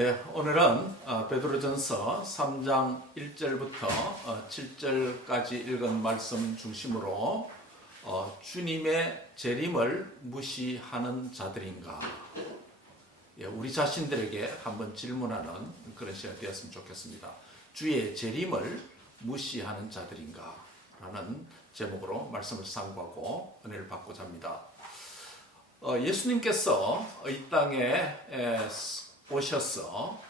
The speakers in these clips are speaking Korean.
네, 오늘은 베드로전서 3장 1절부터 7절까지 읽은 말씀 중심으로 주님의 재림을 무시하는 자들인가? 우리 자신들에게 한번 질문하는 그런 시간이 되었으면 좋겠습니다. 주의 재림을 무시하는 자들인가? 라는 제목으로 말씀을 상고하고 은혜를 받고자 합니다. 예수님께서 이 땅에 오셔서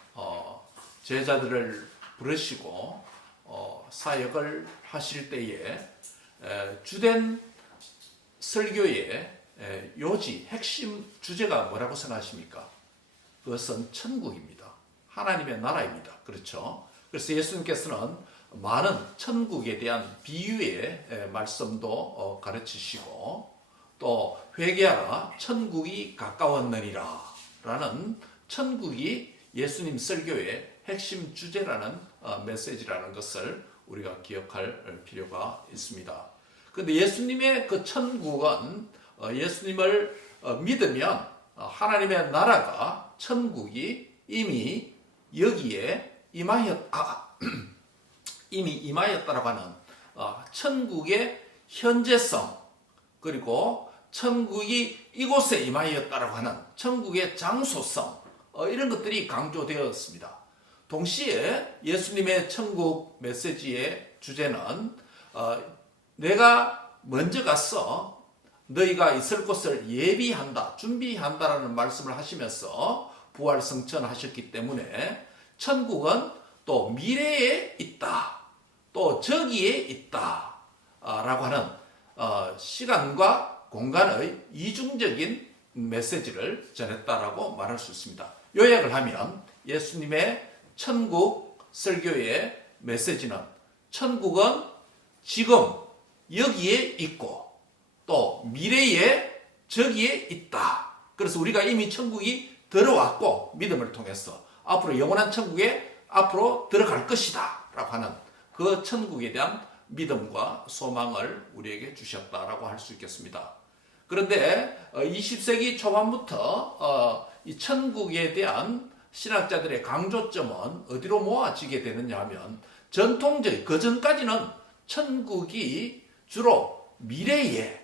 제자들을 부르시고 사역을 하실 때에 주된 설교의 요지, 핵심 주제가 뭐라고 생각하십니까? 그것은 천국입니다. 하나님의 나라입니다. 그렇죠? 그래서 예수님께서는 많은 천국에 대한 비유의 말씀도 가르치시고 또 회개하라 천국이 가까웠느니라 라는 천국이 예수님 설교의 핵심 주제라는 메시지라는 것을 우리가 기억할 필요가 있습니다. 그런데 예수님의 그 천국은 예수님을 믿으면 하나님의 나라가 천국이 이미 여기에 이미 임하였다라고 하는 천국의 현재성, 그리고 천국이 이곳에 임하였다라고 하는 천국의 장소성, 이런 것들이 강조되었습니다. 동시에 예수님의 천국 메시지의 주제는 내가 먼저 가서 너희가 있을 곳을 예비한다, 준비한다라는 말씀을 하시면서 부활승천하셨기 때문에 천국은 또 미래에 있다, 또 저기에 있다 라고 하는 시간과 공간의 이중적인 메시지를 전했다라고 말할 수 있습니다. 요약을 하면 예수님의 천국 설교의 메시지는 천국은 지금 여기에 있고 또 미래에 저기에 있다. 그래서 우리가 이미 천국이 들어왔고 믿음을 통해서 앞으로 영원한 천국에 앞으로 들어갈 것이다 라고 하는 그 천국에 대한 믿음과 소망을 우리에게 주셨다라고 할 수 있겠습니다. 그런데 20세기 초반부터 이 천국에 대한 신학자들의 강조점은 어디로 모아지게 되느냐 하면 전통적, 그전까지는 천국이 주로 미래에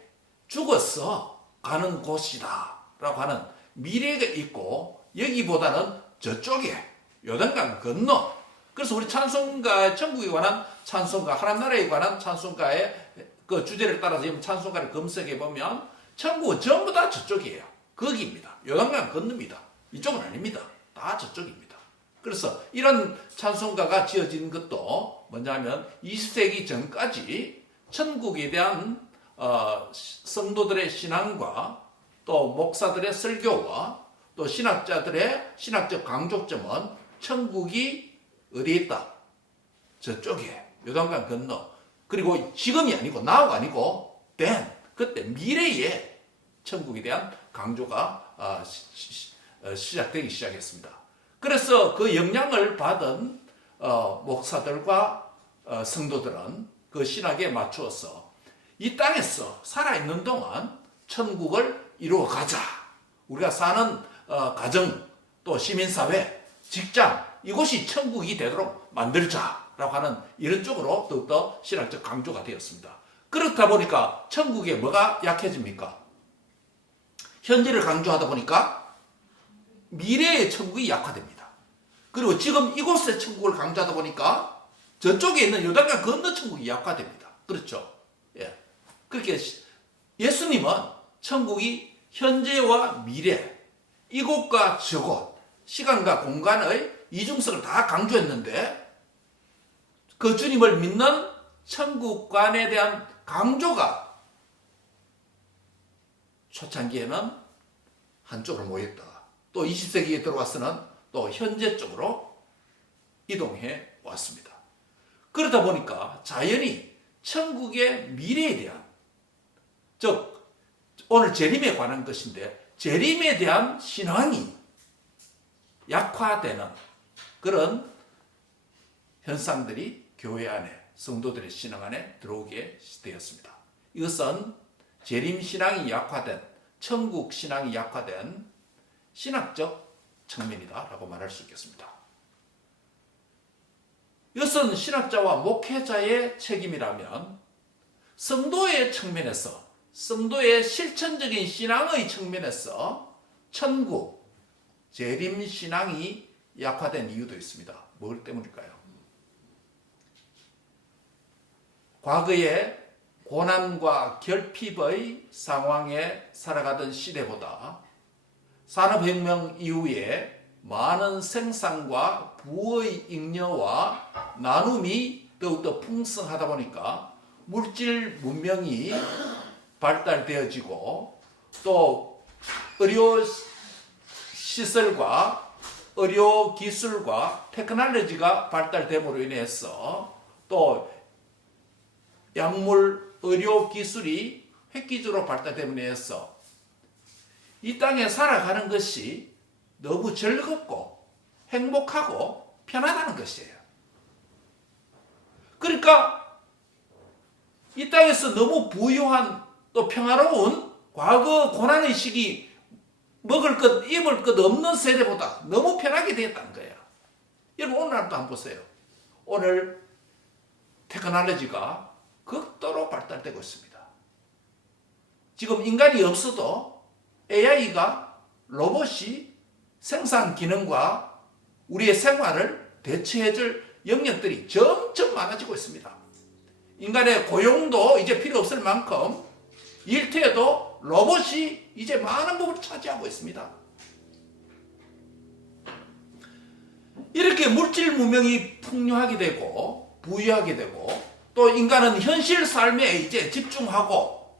죽어서 가는 곳이다 라고 하는 미래가 있고 여기보다는 저쪽에 요단강 건너, 그래서 우리 찬송가, 천국에 관한 찬송가, 하나님 나라에 관한 찬송가의 그 주제를 따라서 찬송가를 검색해 보면 천국은 전부 다 저쪽이에요. 거기입니다. 요단강 건너입니다. 이쪽은 아닙니다. 다 저쪽입니다. 그래서 이런 찬송가가 지어진 것도 뭐냐면 20세기 전까지 천국에 대한 성도들의 신앙과 또 목사들의 설교와 또 신학자들의 신학적 강조점은 천국이 어디에 있다? 저쪽에 요단강 건너, 그리고 지금이 아니고 now가 아니고 then, 그때 미래에 천국에 대한 강조가 시작되기 시작했습니다. 그래서 그 영향을 받은 목사들과 성도들은 그 신학에 맞추어서 이 땅에서 살아있는 동안 천국을 이루어가자. 우리가 사는 가정, 또 시민사회, 직장, 이곳이 천국이 되도록 만들자라고 하는 이런 쪽으로 더욱더 신학적 강조가 되었습니다. 그렇다 보니까 천국에 뭐가 약해집니까? 현재를 강조하다 보니까 미래의 천국이 약화됩니다. 그리고 지금 이곳의 천국을 강조하다 보니까 저쪽에 있는 요단강 건너 천국이 약화됩니다. 그렇죠? 예. 그렇게 예수님은 천국이 현재와 미래, 이곳과 저곳, 시간과 공간의 이중성을 다 강조했는데 그 주님을 믿는 천국관에 대한 강조가 초창기에는 한쪽으로 모였다가 또 20세기에 들어와서는 또 현재 쪽으로 이동해 왔습니다. 그러다 보니까 자연히 천국의 미래에 대한, 즉 오늘 재림에 관한 것인데 재림에 대한 신앙이 약화되는 그런 현상들이 교회 안에, 성도들의 신앙 안에 들어오게 되었습니다. 이것은 재림 신앙이 약화된, 천국 신앙이 약화된 신학적 측면이다라고 말할 수 있겠습니다. 이것은 신학자와 목회자의 책임이라면 성도의 측면에서, 성도의 실천적인 신앙의 측면에서 천국, 재림 신앙이 약화된 이유도 있습니다. 뭘 때문일까요? 과거에 고난과 결핍의 상황에 살아가던 시대보다 산업혁명 이후에 많은 생산과 부의 잉여와 나눔이 더욱더 풍성하다 보니까 물질 문명이 발달되어지고 또 의료 시설과 의료 기술과 테크놀로지가 발달됨으로 인해서 또 약물 의료 기술이 획기적으로 발달됨으로 인해서 이 땅에 살아가는 것이 너무 즐겁고 행복하고 편하다는 것이에요. 그러니까 이 땅에서 너무 부유한 또 평화로운 과거 고난의 시기 먹을 것 입을 것 없는 세대보다 너무 편하게 되었다는 거예요. 여러분 오늘날도 한번 보세요. 오늘 테크놀로지가 극도로 발달되고 있습니다. 지금 인간이 없어도 AI가 로봇이 생산 기능과 우리의 생활을 대체해줄 영역들이 점점 많아지고 있습니다. 인간의 고용도 이제 필요 없을 만큼 일터에도 로봇이 이제 많은 부분을 차지하고 있습니다. 이렇게 물질 문명이 풍요하게 되고 부유하게 되고 또 인간은 현실 삶에 이제 집중하고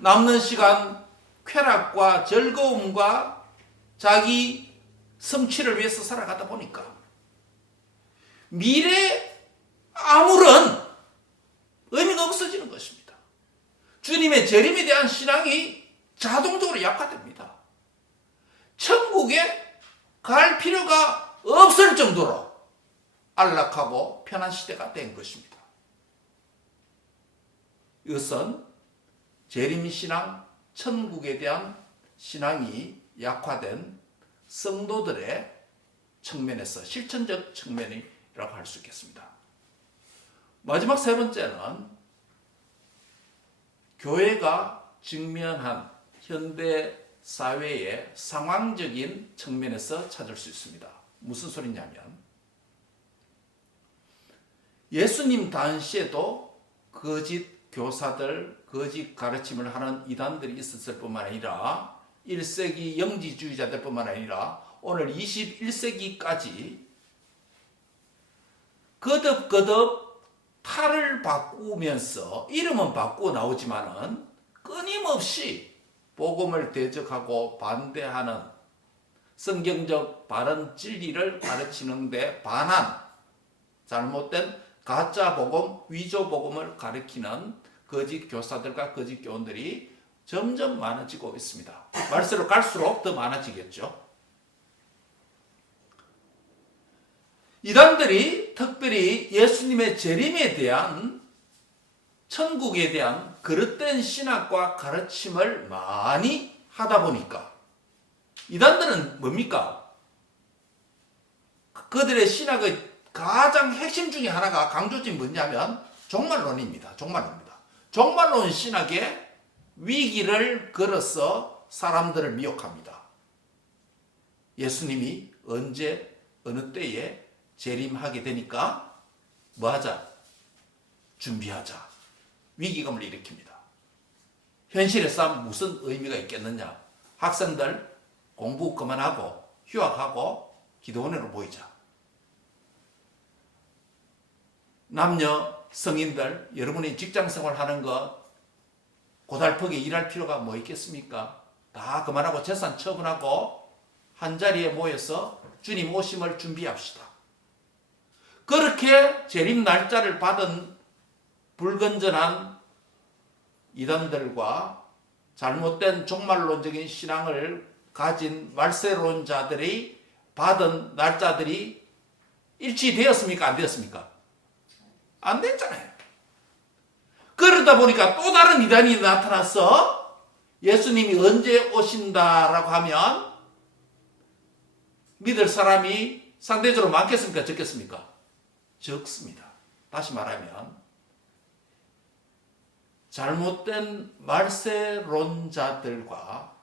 남는 시간 쾌락과 즐거움과 자기 성취를 위해서 살아가다 보니까 미래 아무런 의미가 없어지는 것입니다. 주님의 재림에 대한 신앙이 자동적으로 약화됩니다. 천국에 갈 필요가 없을 정도로 안락하고 편한 시대가 된 것입니다. 이것은 재림신앙, 천국에 대한 신앙이 약화된 성도들의 측면에서 실천적 측면이라고 할 수 있겠습니다. 마지막 세 번째는 교회가 직면한 현대 사회의 상황적인 측면에서 찾을 수 있습니다. 무슨 소리냐면 예수님 당시에도 거짓 교사들, 거짓 가르침을 하는 이단들이 있었을 뿐만 아니라 1세기 영지주의자들 뿐만 아니라 오늘 21세기까지 거듭거듭 탈을 바꾸면서 이름은 바꾸어 나오지만은 끊임없이 복음을 대적하고 반대하는 성경적 바른 진리를 가르치는데 반한 잘못된 가짜 복음, 위조 복음을 가르치는 거짓 교사들과 거짓 교원들이 점점 많아지고 있습니다. 말세로 갈수록 더 많아지겠죠. 이단들이 특별히 예수님의 재림에 대한 천국에 대한 그릇된 신학과 가르침을 많이 하다 보니까 이단들은 뭡니까? 그들의 신학의 가장 핵심 중에 하나가 강조점이 뭐냐면 종말론입니다. 종말론입니다. 종말론 신학의 위기를 걸어서 사람들을 미혹합니다. 예수님이 언제 어느 때에 재림하게 되니까 뭐하자? 준비하자. 위기감을 일으킵니다. 현실의 싸움 무슨 의미가 있겠느냐? 학생들 공부 그만하고 휴학하고 기도원으로 모이자. 남녀 성인들 여러분이 직장생활 하는 거 고달프게 일할 필요가 뭐 있겠습니까? 다 그만하고 재산 처분하고 한자리에 모여서 주님 오심을 준비합시다. 그렇게 재림 날짜를 받은 불건전한 이단들과 잘못된 종말론적인 신앙을 가진 말세론자들이 받은 날짜들이 일치되었습니까? 안 되었습니까? 안 됐잖아요. 그러다 보니까 또 다른 이단이 나타나서 예수님이 언제 오신다라고 하면 믿을 사람이 상대적으로 많겠습니까? 적겠습니까? 적습니다. 다시 말하면 잘못된 말세론자들과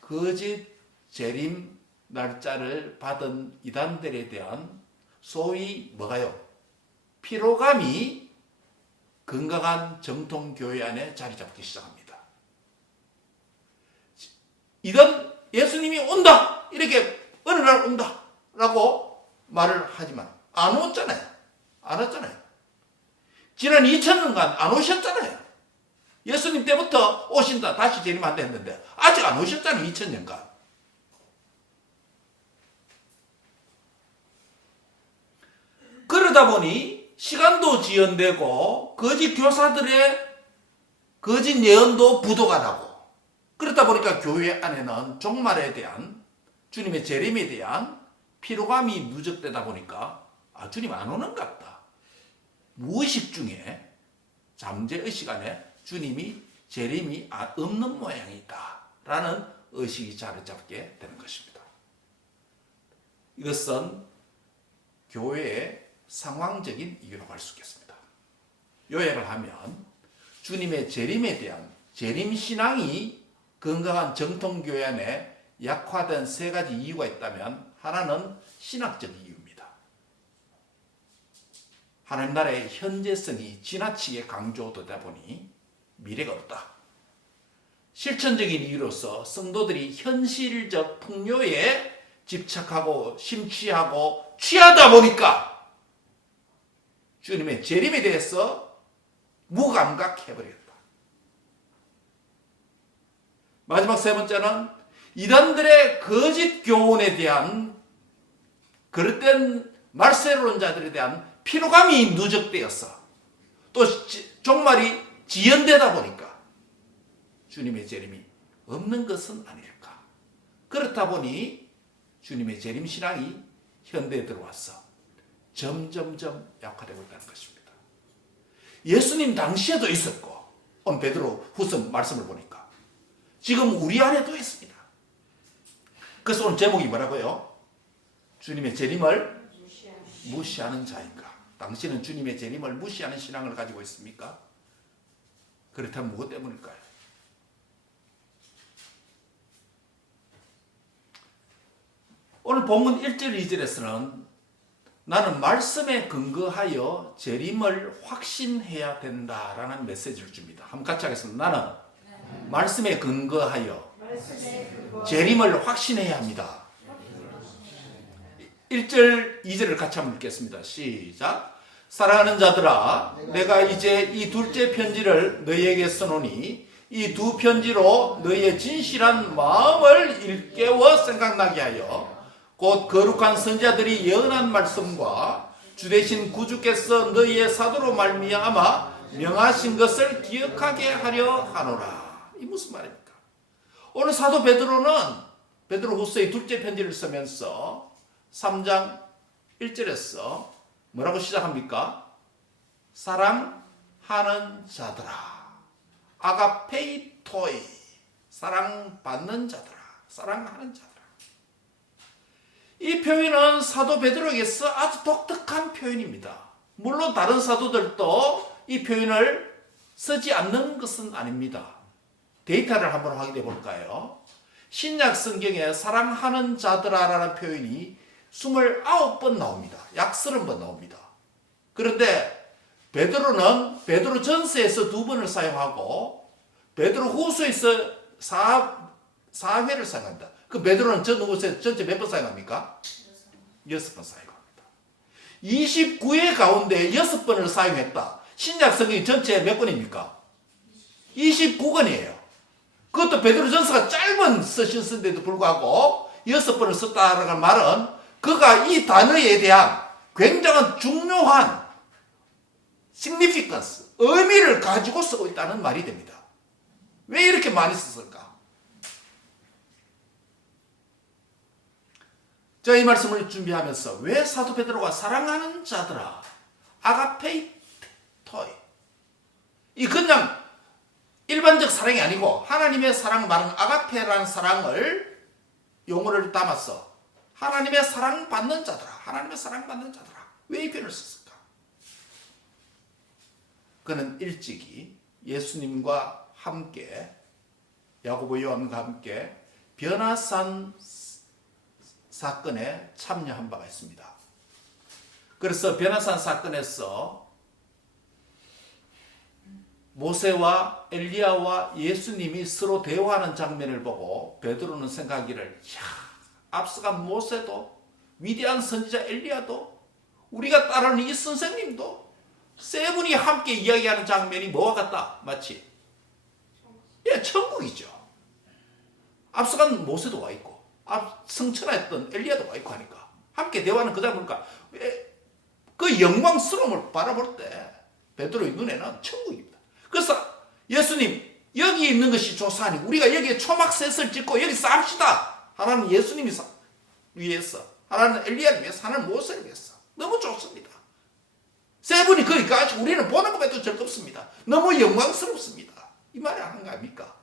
거짓 재림 날짜를 받은 이단들에 대한 소위 뭐가요? 피로감이 건강한 정통교회 안에 자리 잡기 시작합니다. 이단 예수님이 온다! 이렇게 어느 날 온다! 라고 말을 하지만 안 왔잖아요. 안 왔잖아요. 지난 2000년간 안 오셨잖아요. 예수님 때부터 오신다, 다시 재림한다 했는데 아직 안 오셨잖아요. 2000년간. 그러다 보니 시간도 지연되고 거짓 교사들의 거짓 예언도 부도가 나고, 그렇다 보니까 교회 안에는 종말에 대한, 주님의 재림에 대한 피로감이 누적되다 보니까 주님 안 오는 것 같다. 무의식 중에 잠재의식 안에 주님이 재림이 없는 모양이다 라는 의식이 자리 잡게 되는 것입니다. 이것은 교회의 상황적인 이유라고 할 수 있겠습니다. 요약을 하면 주님의 재림에 대한 재림신앙이 건강한 정통교회 안에 약화된 세 가지 이유가 있다면, 하나는 신학적 이유입니다. 하나님 나라의 현재성이 지나치게 강조되다 보니 미래가 없다. 실천적인 이유로서 성도들이 현실적 풍요에 집착하고 심취하고 취하다 보니까 주님의 재림에 대해서 무감각해버렸다. 마지막 세 번째는 이단들의 거짓 교훈에 대한 그릇된 말세론자들에 대한 피로감이 누적되어서 또 종말이 지연되다 보니까 주님의 재림이 없는 것은 아닐까. 그렇다 보니 주님의 재림 신앙이 현대에 들어와서 점점점 약화되고 있다는 것입니다. 예수님 당시에도 있었고, 오늘 베드로 후서 말씀을 보니까 지금 우리 안에도 있습니다. 그래서 오늘 제목이 뭐라고요? 주님의 재림을 무시하는 자인가? 당신은 주님의 재림을 무시하는 신앙을 가지고 있습니까? 그렇다면 무엇 때문일까요? 오늘 본문 1절 2절에서는 나는 말씀에 근거하여 재림을 확신해야 된다라는 메시지를 줍니다. 한번 같이 하겠습니다. 나는 말씀에 근거하여 재림을 확신해야 합니다. 1절 2절을 같이 한번 읽겠습니다. 시작. 사랑하는 자들아, 내가 이제 이 둘째 편지를 너희에게 써노니 이 두 편지로 너희의 진실한 마음을 일깨워 생각나게 하여 곧 거룩한 선지자들이 예언한 말씀과 주되신 구주께서 너희의 사도로 말미암아 명하신 것을 기억하게 하려 하노라. 이 무슨 말입니까? 오늘 사도 베드로는 베드로후서의 둘째 편지를 쓰면서 3장 1절에서 뭐라고 시작합니까? 사랑하는 자들아, 아가페이토이, 사랑받는 자들아, 사랑하는 자들아. 이 표현은 사도 베드로에게서 아주 독특한 표현입니다. 물론 다른 사도들도 이 표현을 쓰지 않는 것은 아닙니다. 데이터를 한번 확인해 볼까요? 신약 성경에 사랑하는 자들아라는 표현이 29번 나옵니다. 약 30번 나옵니다. 그런데 베드로는 베드로 전서에서 2번을 사용하고 베드로 후서에서 4회를 사용한다. 그 베드로는 전체 몇 번 사용합니까? 6번 사용합니다. 29회 가운데 6번을 사용했다. 신약 성경이 전체 몇 권입니까? 29권이에요. 그것도 베드로 전서가 짧은 서신서인데도 불구하고 6번을 썼다라는 말은 그가 이 단어에 대한 굉장한 중요한 significance, 의미를 가지고 쓰고 있다는 말이 됩니다. 왜 이렇게 많이 썼을까? 제가 이 말씀을 준비하면서 왜 사도 베드로가 사랑하는 자들아, 아가페이토이, 이 그냥 일반적 사랑이 아니고 하나님의 사랑을 말하는 아가페라는 사랑을 용어를 담아서 하나님의 사랑받는 자들아, 하나님의 사랑받는 자들아. 왜 이 표현을 썼을까? 그는 일찍이 예수님과 함께, 야고보 요한과 함께 변화산 사건에 참여한 바가 있습니다. 그래서 변화산 사건에서 모세와 엘리야와 예수님이 서로 대화하는 장면을 보고 베드로는 생각하기를, 앞서간 모세도 위대한 선지자 엘리야도 우리가 따르는 이 선생님도 세 분이 함께 이야기하는 장면이 뭐와 같다? 마치 천국이죠. 앞서간 모세도 와 있고 성천하였던 엘리야도 와 있고 하니까 함께 대화하는 그다 보니까 그 영광스러움을 바라볼 때 베드로의 눈에는 천국입니다. 그래서 예수님, 여기 있는 것이 조사하니 우리가 여기에 초막셋을 짓고 여기 쌉시다. 하나는 예수님이 위해서, 하나는 엘리야를 위해서, 하나는 모세를 위해서. 너무 좋습니다. 세 분이 거기까지 우리는 보는 것에도 즐겁습니다. 너무 영광스럽습니다. 이 말이 하는 거 아닙니까?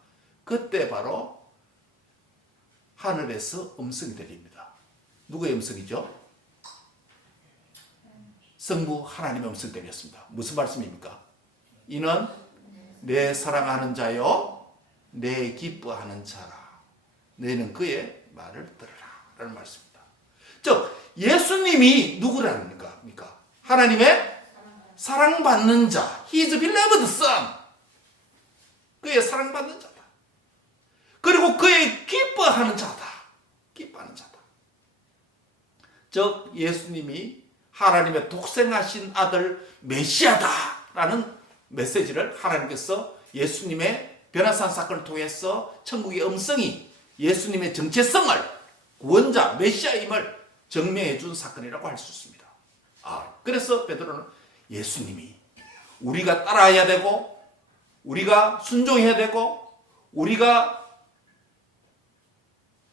그때 바로 하늘에서 음성이 들립니다. 누구의 음성이죠? 성부 하나님의 음성이 들렸습니다. 무슨 말씀입니까? 이는 내 사랑하는 자요, 내 기뻐하는 자라. 너희는 그의 말을 들으라. 라는 말씀입니다. 즉, 예수님이 누구라는 겁니까? 하나님의 사랑받는 자. He is beloved son. 그의 사랑받는 자다. 그리고 그의 기뻐하는 자다. 기뻐하는 자다. 즉, 예수님이 하나님의 독생하신 아들 메시아다라는 메시지를 하나님께서 예수님의 변화산 사건을 통해서 천국의 음성이 예수님의 정체성을, 구원자 메시아임을 증명해 준 사건이라고 할 수 있습니다. 그래서 베드로는 예수님이 우리가 따라야 되고 우리가 순종해야 되고 우리가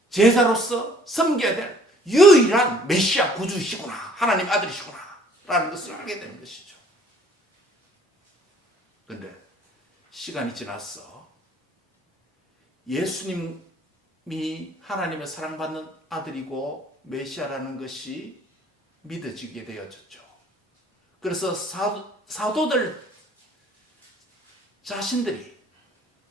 제자로서 섬겨야 될 유일한 메시아 구주이시구나, 하나님 아들이시구나 라는 것을 알게 되는 것이죠. 그런데 시간이 지나서 예수님이 하나님의 사랑받는 아들이고 메시아라는 것이 믿어지게 되어졌죠. 그래서 사도들 자신들이,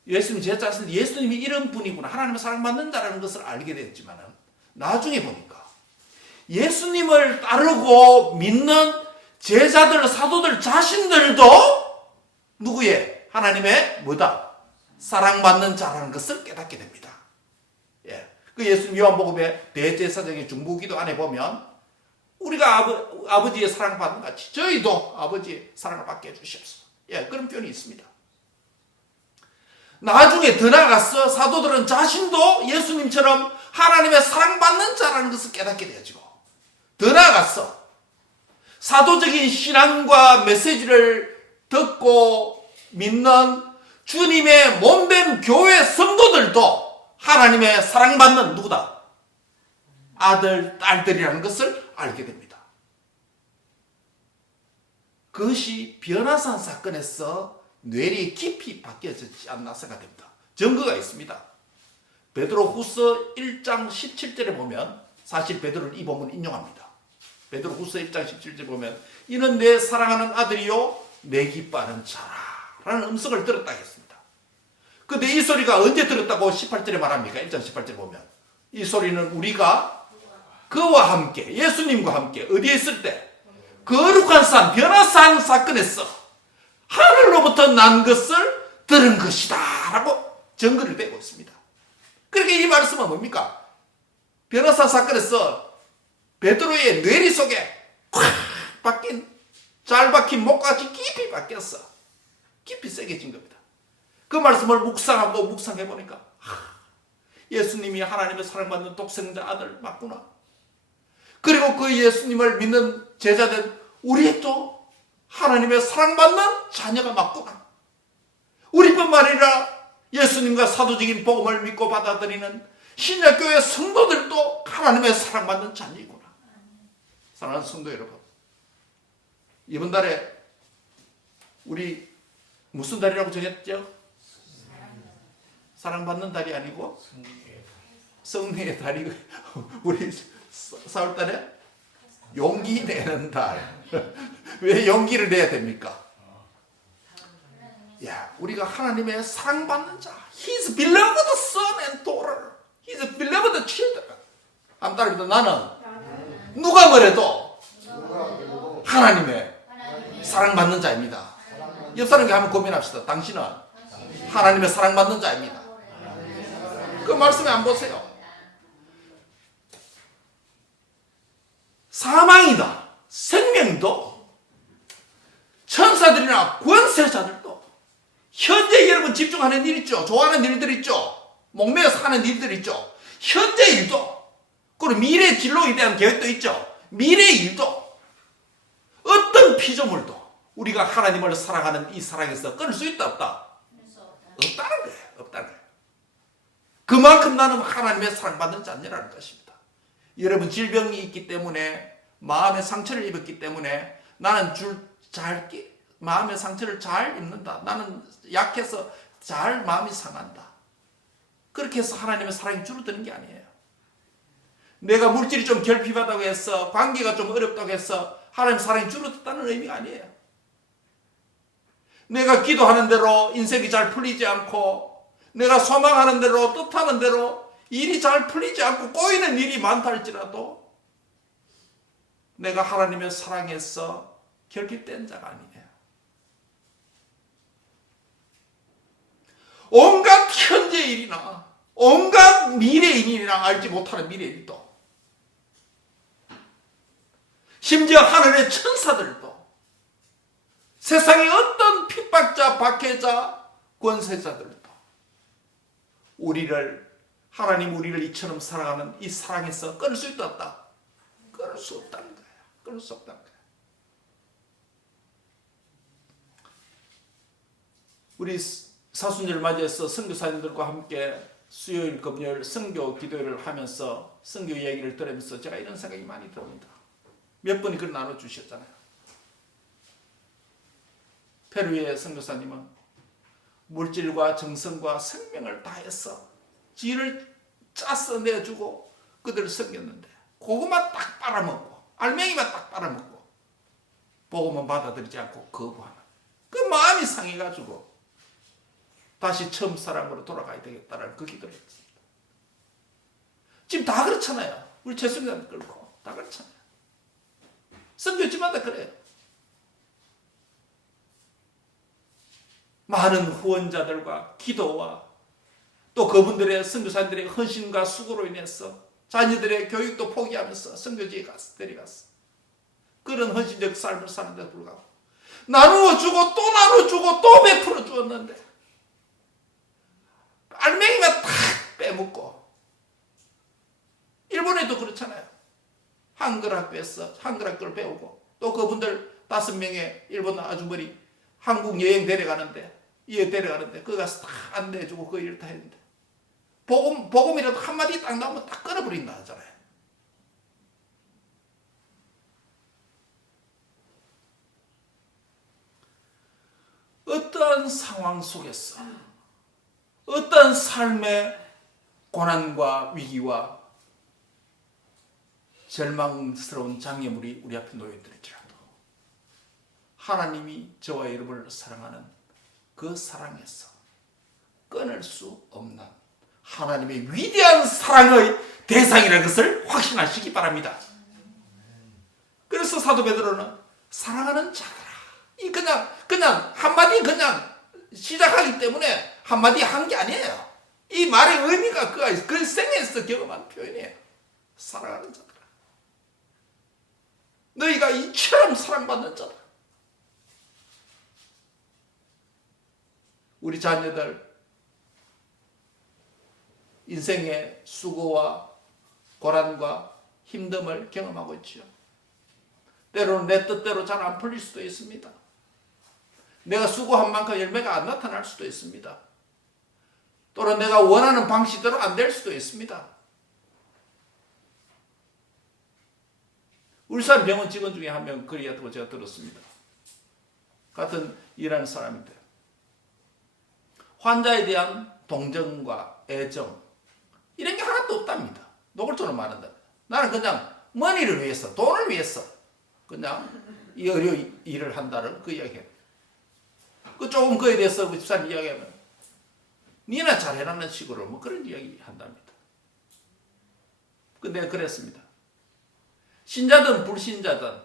예수님 제 자신들이 예수님이 이런 분이구나, 하나님의 사랑받는 자라는 것을 알게 되었지만 나중에 보니까 예수님을 따르고 믿는 제자들, 사도들 자신들도 누구의? 하나님의 뭐다? 사랑받는 자라는 것을 깨닫게 됩니다. 그 예수님 요한복음의 대제사장의 중보기도 안에 보면 우리가 아버지의 사랑을 받는 같이 저희도 아버지의 사랑을 받게 해주시옵소서. 그런 표현이 있습니다. 나중에 더 나아가서 사도들은 자신도 예수님처럼 하나님의 사랑받는 자라는 것을 깨닫게 되어지고, 더 나아가서 사도적인 신앙과 메시지를 듣고 믿는 주님의 몸된 교회 성도들도 하나님의 사랑받는 누구다? 아들, 딸들이라는 것을 알게 됩니다. 그것이 변화산 사건에서 뇌리 깊이 바뀌어지지 않나 생각됩니다. 증거가 있습니다. 베드로후서 1장 17절에 보면, 사실 베드로는 이 본문을 인용합니다. 베드로후서 1장 17절에 보면 이는 내 사랑하는 아들이요 내 기뻐하는 자라 라는 음성을 들었다 했습니다. 근데 이 소리가 언제 들었다고 18절에 말합니까? 1장 18절에 보면 이 소리는 우리가 그와 함께, 예수님과 함께 어디에 있을 때? 거룩한 산, 변화산 사건에서 하늘로부터 난 것을 들은 것이다 라고 증거를 대고 있습니다. 그렇게 이 말씀은 뭡니까? 변화산 사건에서 베드로의 뇌리 속에 콱 박힌, 잘 박힌 목까지 깊이 박혔어. 깊이 새겨진 겁니다. 그 말씀을 묵상하고 묵상해보니까 예수님이 하나님의 사랑받는 독생자 아들 맞구나. 그리고 그 예수님을 믿는 제자들 우리 또 하나님의 사랑받는 자녀가 맞구나. 우리뿐만 아니라 예수님과 사도적인 복음을 믿고 받아들이는 신약교회 성도들도 하나님의 사랑받는 자녀이구나. 사랑하는 성도 여러분, 이번 달에 우리 무슨 달이라고 정했죠? 사랑받는 달이 아니고 성령의 달이, 우리 싸울 때는 용기 내는 달. 왜 용기를 내야 됩니까? 야, 우리가 하나님의 사랑받는 자. His beloved son and daughter. His beloved children. 한 딸입니다. 나는 누가 뭐래도 하나님의 사랑받는 자입니다. 옆 사람에게 한번 고민합시다. 당신은 하나님의 사랑받는 자입니다. 그 말씀에 안 보세요. 사망이다, 생명도, 천사들이나 권세자들도, 현재 여러분 집중하는 일 있죠. 좋아하는 일들 있죠. 목매어 사는 일들 있죠. 현재 일도, 그리고 미래 진로에 대한 계획도 있죠. 미래 일도, 어떤 피조물도 우리가 하나님을 사랑하는 이 사랑에서 끊을 수 있다 없다? 없다는 거예요. 없다는 거예요. 그만큼 나는 하나님의 사랑받는 자녀라는 것입니다. 여러분 질병이 있기 때문에, 마음의 상처를 입었기 때문에 나는 마음의 상처를 잘 입는다. 나는 약해서 잘 마음이 상한다. 그렇게 해서 하나님의 사랑이 줄어드는 게 아니에요. 내가 물질이 좀 결핍하다고 해서, 관계가 좀 어렵다고 해서 하나님의 사랑이 줄어들다는 의미가 아니에요. 내가 기도하는 대로 인생이 잘 풀리지 않고, 내가 소망하는 대로, 뜻하는 대로 일이 잘 풀리지 않고 꼬이는 일이 많다 할지라도 내가 하나님의 사랑에서 결핍된 자가 아니에요. 온갖 현재 일이나 온갖 미래 일이나 알지 못하는 미래 일도, 심지어 하늘의 천사들도, 세상의 어떤 핍박자, 박해자, 권세자들도 하나님 우리를 이처럼 사랑하는 이 사랑에서 끊을 수 있다 없다? 끊을 수 없다는 거예요. 끊을 수 없다는 거예요. 우리 사순절 맞이해서 선교사님들과 함께 수요일, 금요일 선교 기도회를 하면서 선교 얘기를 들으면서 제가 이런 생각이 많이 듭니다. 몇 분이 그걸 나눠주셨잖아요. 페루의 선교사님은 물질과 정성과 생명을 다해서 지를 짜서 내주고 그들을 섬겼는데, 고구마 딱 빨아먹고 알맹이만 딱 빨아먹고 복음은 받아들이지 않고 거부하는 그 마음이 상해가지고 다시 처음 사랑으로 돌아가야 되겠다라는 그 기도를 했습니다. 지금 다 그렇잖아요. 우리 최순자를 끌고 다 그렇잖아요. 선교지마다 그래요. 많은 후원자들과 기도와 또 그분들의 선교사님들의 헌신과 수고로 인해서 자녀들의 교육도 포기하면서 선교지에 데려갔어. 그런 헌신적 삶을 사는데도 불구하고 나누어 주고 또 나누어 주고 또 베풀어 주었는데 알맹이만 탁 빼먹고. 일본에도 그렇잖아요. 한글 학교에서 한글 학교를 배우고 또 그분들 5명의 일본 아주머니 한국 여행 데려가는데 그거 가서 다 안내해주고 그 일을 다 했는데 복음이라도 한마디 딱 나오면 딱 끊어버린다 하잖아요. 어떠한 상황 속에서 어떠한 삶의 고난과 위기와 절망스러운 장애물이 우리 앞에 놓여있더라도 하나님이 저와 여러분을 사랑하는 그 사랑에서 끊을 수 없는 하나님의 위대한 사랑의 대상이라는 것을 확신하시기 바랍니다. 그래서 사도 베드로는 사랑하는 자들아, 이 그냥 한마디 그냥 시작하기 때문에 한마디 한 게 아니에요. 이 말의 의미가 그 생에서 경험한 표현이에요. 사랑하는 자들아, 너희가 이처럼 사랑받는 자들. 우리 자녀들 인생의 수고와 고난과 힘듦을 경험하고 있죠. 때로는 내 뜻대로 잘 안 풀릴 수도 있습니다. 내가 수고한 만큼 열매가 안 나타날 수도 있습니다. 또는 내가 원하는 방식대로 안 될 수도 있습니다. 울산 병원 직원 중에 한 명 글이 같은 거 제가 들었습니다. 같은 일하는 사람인데 환자에 대한 동정과 애정 이런 게 하나도 없답니다. 노골적으로 말한다. 나는 그냥 머니를 위해서, 돈을 위해서 그냥 이 의료 일을 한다는 그 이야기예요. 그 조금 그에 대해서 그 집사님 이야기하면 니나 잘해라는 식으로 뭐 그런 이야기 한답니다. 근데 그랬습니다. 신자든 불신자든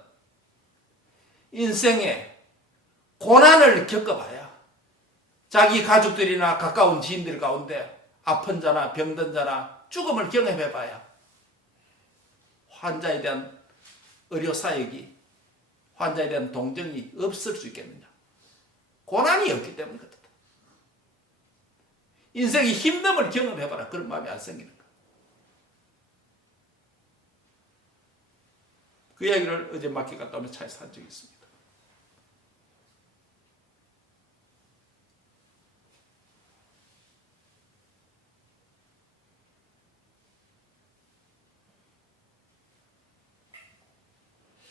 인생에 고난을 겪어봐야 자기 가족들이나 가까운 지인들 가운데 아픈 자나 병든 자나 죽음을 경험해봐야 환자에 대한 의료사역이, 환자에 대한 동정이 없을 수 있겠느냐. 고난이 없기 때문에 그렇다. 인생이 힘듦을 경험해봐라. 그런 마음이 안 생기는 거야. 그 이야기를 어제 마켓 갔다 오면 차에서 한 적이 있습니다.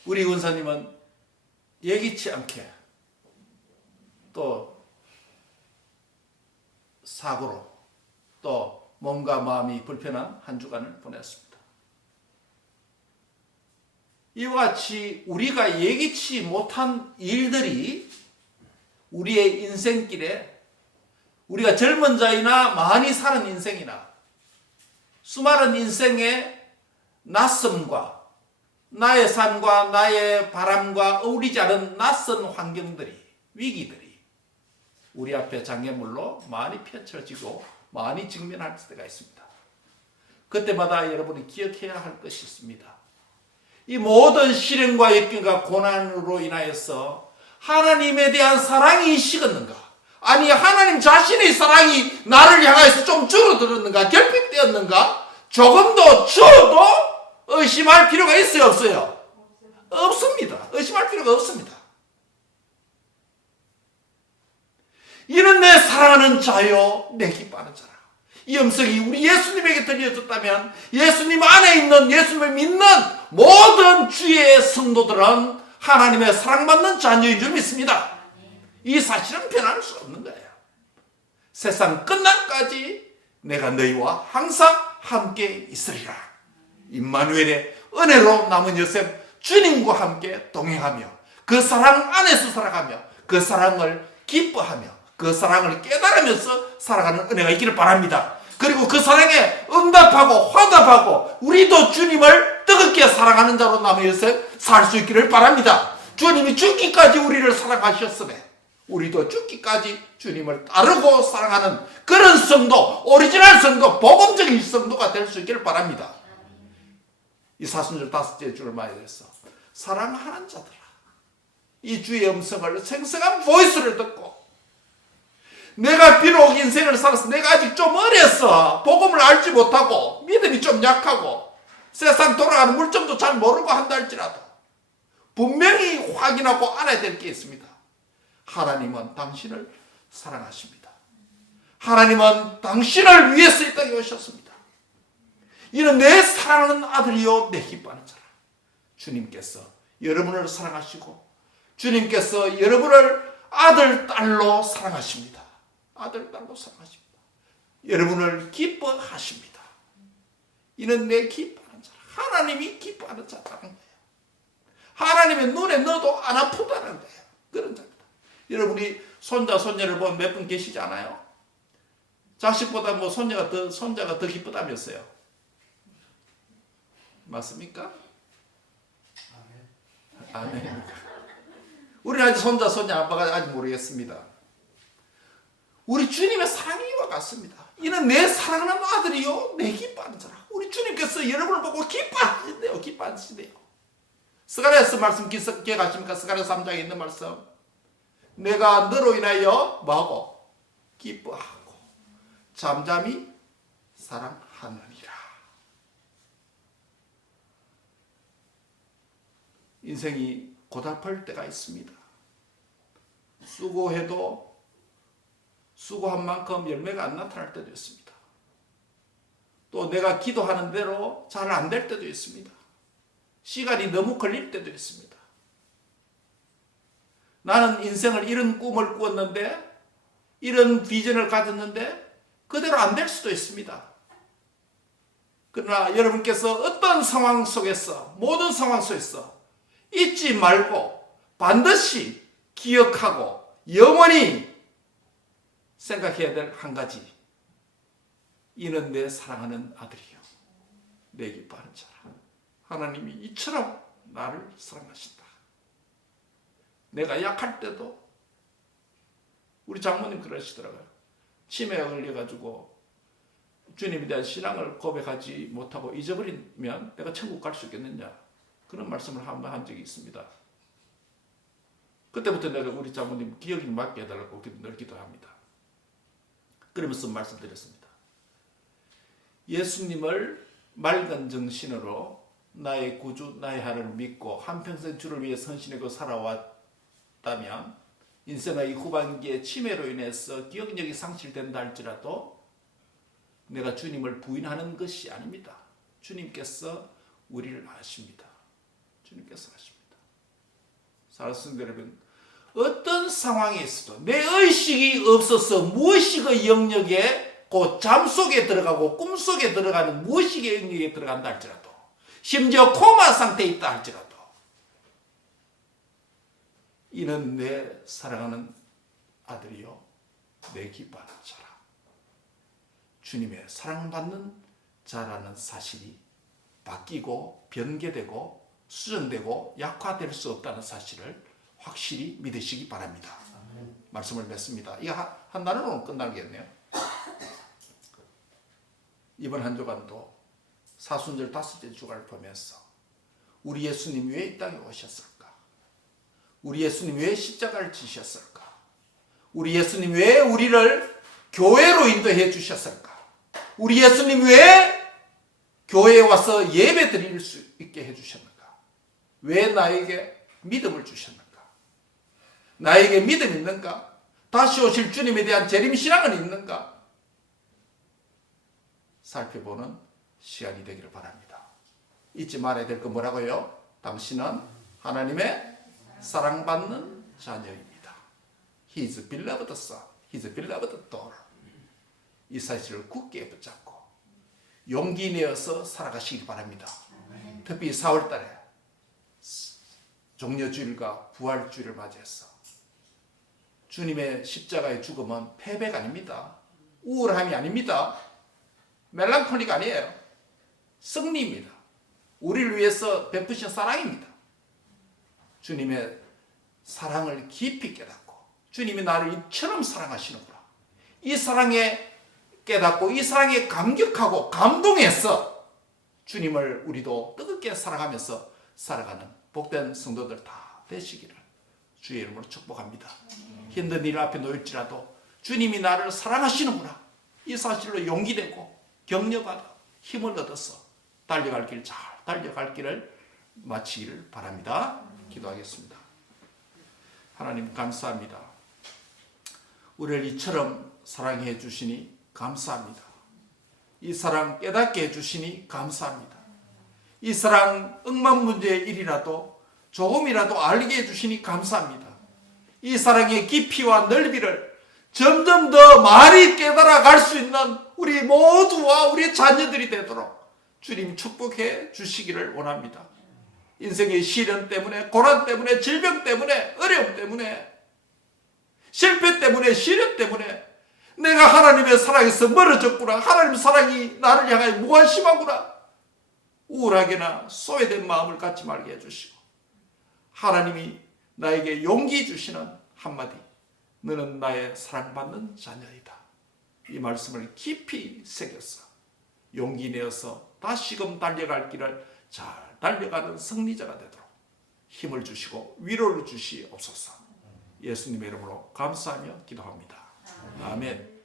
우리 군사님은 예기치 않게 또 사고로 또 몸과 마음이 불편한 한 주간을 보냈습니다. 이와 같이 우리가 예기치 못한 일들이 우리의 인생길에 우리가 젊은 자이나 많이 사는 인생이나 수많은 인생의 낯섦과 나의 삶과 나의 바람과 어울리지 않은 낯선 환경들이, 위기들이 우리 앞에 장애물로 많이 펼쳐지고 많이 직면할 때가 있습니다. 그때마다 여러분이 기억해야 할 것이 있습니다. 이 모든 시련과 역경과 고난으로 인하여서 하나님에 대한 사랑이 식었는가? 아니 하나님 자신의 사랑이 나를 향해서 좀 줄어들었는가? 결핍되었는가? 조금 더 줄어도 의심할 필요가 있어요? 없어요? 없습니다. 의심할 필요가 없습니다. 이는 내 사랑하는 자요 내 기뻐하는 자라. 이 음성이 우리 예수님에게 들려졌다면 예수님 안에 있는, 예수님을 믿는 모든 주의 성도들은 하나님의 사랑받는 자녀인 줄 믿습니다. 이 사실은 변할 수 없는 거예요. 세상 끝날까지 내가 너희와 항상 함께 있으리라. 임마누엘의 은혜로 남은 요셉, 주님과 함께 동행하며 그 사랑 안에서 살아가며 그 사랑을 기뻐하며 그 사랑을 깨달으면서 살아가는 은혜가 있기를 바랍니다. 그리고 그 사랑에 응답하고 화답하고 우리도 주님을 뜨겁게 사랑하는 자로 남은 요셉 살 수 있기를 바랍니다. 주님이 죽기까지 우리를 사랑하셨으며 우리도 죽기까지 주님을 따르고 사랑하는 그런 성도, 오리지널 성도, 복음적인 성도가 될 수 있기를 바랍니다. 이 사순절 다섯째 주를 맞이해서 사랑하는 자들아, 이 주의 음성을 생생한 보이스를 듣고 내가 비록 인생을 살아서 내가 아직 좀 어려서 복음을 알지 못하고 믿음이 좀 약하고 세상 돌아가는 물정도 잘 모르고 한다 할지라도 분명히 확인하고 알아야 될 게 있습니다. 하나님은 당신을 사랑하십니다. 하나님은 당신을 위해서 이 땅에 오셨습니다. 이는 내 사랑하는 아들이요 내 기뻐하는 자라. 주님께서 여러분을 사랑하시고 주님께서 여러분을 아들, 딸로 사랑하십니다. 아들, 딸로 사랑하십니다. 여러분을 기뻐하십니다. 이는 내 기뻐하는 자라. 하나님이 기뻐하는 자라는 거예요. 하나님의 눈에 넣어도 안 아프다는 거예요. 그런 자입니다. 여러분이 손자, 손녀를 보면 몇 분 계시지 않아요? 자식보다 뭐 손자가 더 기쁘다면서요. 맞습니까? 아멘. 우리는 아직 손자, 손녀, 아빠가 아직 모르겠습니다. 우리 주님의 사랑이 이와 같습니다. 이는 내 사랑하는 아들이요 내 기뻐하는 자라. 우리 주님께서 여러분을 보고 기뻐하신대요. 기뻐하신대요. 스가랴서 말씀 기억하십니까? 스가랴 3장에 있는 말씀. 내가 너로 인하여 뭐하고? 기뻐하고 잠잠히 사랑하느니라. 인생이 고달플 때가 있습니다. 수고해도 수고한 만큼 열매가 안 나타날 때도 있습니다. 또 내가 기도하는 대로 잘 안 될 때도 있습니다. 시간이 너무 걸릴 때도 있습니다. 나는 인생을 이런 꿈을 꾸었는데 이런 비전을 가졌는데 그대로 안 될 수도 있습니다. 그러나 여러분께서 어떤 상황 속에서, 모든 상황 속에서 잊지 말고 반드시 기억하고 영원히 생각해야 될 한 가지. 이는 내 사랑하는 아들이요, 내 기뻐하는 자라. 하나님이 이처럼 나를 사랑하신다. 내가 약할 때도, 우리 장모님 그러시더라고요. 치매에 걸려가지고 주님에 대한 신앙을 고백하지 못하고 잊어버리면 내가 천국 갈 수 있겠느냐, 그런 말씀을 한번 한 적이 있습니다. 그때부터 내가 우리 장모님 기억이 맞게 해달라고 늘 기도합니다. 그러면서 말씀드렸습니다. 예수님을 맑은 정신으로 나의 구주, 나의 하나님을 믿고 한평생 주를 위해 헌신하고 살아왔다면 인생의 후반기에 치매로 인해서 기억력이 상실된다 할지라도 내가 주님을 부인하는 것이 아닙니다. 주님께서 우리를 아십니다. 주님께서 아십니다. 사랑하는 여러분, 어떤 상황에 있어도 내 의식이 없어서 무의식의 영역에, 그 잠 속에 들어가고 꿈 속에 들어가는 무의식의 영역에 들어간다 할지라도, 심지어 코마 상태에 있다 할지라도, 이는 내 사랑하는 아들이요, 내 기뻐하는 자라. 주님의 사랑받는 자라는 사실이 바뀌고 변개되고 수정되고 약화될 수 없다는 사실을 확실히 믿으시기 바랍니다. 말씀을 맺습니다. 이거 한 단어로는 끝나겠네요. 이번 한 주간도 사순절 다섯째 주간을 보면서 우리 예수님 왜 이 땅에 오셨을까? 우리 예수님 왜 십자가를 지셨을까? 우리 예수님 왜 우리를 교회로 인도해 주셨을까? 우리 예수님 왜 교회에 와서 예배 드릴 수 있게 해주셨는가? 왜 나에게 믿음을 주셨는가? 나에게 믿음 있는가? 다시 오실 주님에 대한 재림신앙은 있는가? 살펴보는 시간이 되기를 바랍니다. 잊지 말아야 될 건 뭐라고요? 당신은 하나님의 사랑받는 자녀입니다. He is beloved son. He is beloved daughter. 이 사실을 굳게 붙잡고 용기 내어서 살아가시기 바랍니다. 특히 4월달에 종려주일과 부활주일을 맞이해서 주님의 십자가의 죽음은 패배가 아닙니다. 우울함이 아닙니다. 멜랑콜리가 아니에요. 승리입니다. 우리를 위해서 베푸신 사랑입니다. 주님의 사랑을 깊이 깨닫고 주님이 나를 이처럼 사랑하시는구나, 이 사랑에 깨닫고 이 사랑에 감격하고 감동해서 주님을 우리도 뜨겁게 사랑하면서 살아가는 복된 성도들 다 되시기를 주의 이름으로 축복합니다. 힘든 일 앞에 놓일지라도 주님이 나를 사랑하시는구나, 이 사실로 용기되고 격려받아 힘을 얻어서 달려갈 길 잘 달려갈 길을 마치기를 바랍니다. 기도하겠습니다. 하나님 감사합니다. 우리를 이처럼 사랑해 주시니 감사합니다. 이 사랑 깨닫게 해주시니 감사합니다. 이 사랑 억만 문제의 일이라도 조금이라도 알게 해주시니 감사합니다. 이 사랑의 깊이와 넓이를 점점 더 많이 깨달아 갈 수 있는 우리 모두와 우리 자녀들이 되도록 주님 축복해 주시기를 원합니다. 인생의 시련 때문에, 고난 때문에, 질병 때문에, 어려움 때문에, 실패 때문에, 시련 때문에 내가 하나님의 사랑에서 멀어졌구나, 하나님 사랑이 나를 향하여 무관심하구나, 우울하게나 소외된 마음을 갖지 말게 해주시고 하나님이 나에게 용기 주시는 한마디, 너는 나의 사랑받는 자녀이다, 이 말씀을 깊이 새겨서 용기 내어서 다시금 달려갈 길을 잘 달려가는 승리자가 되도록 힘을 주시고 위로를 주시옵소서. 예수님의 이름으로 감사하며 기도합니다. 아멘.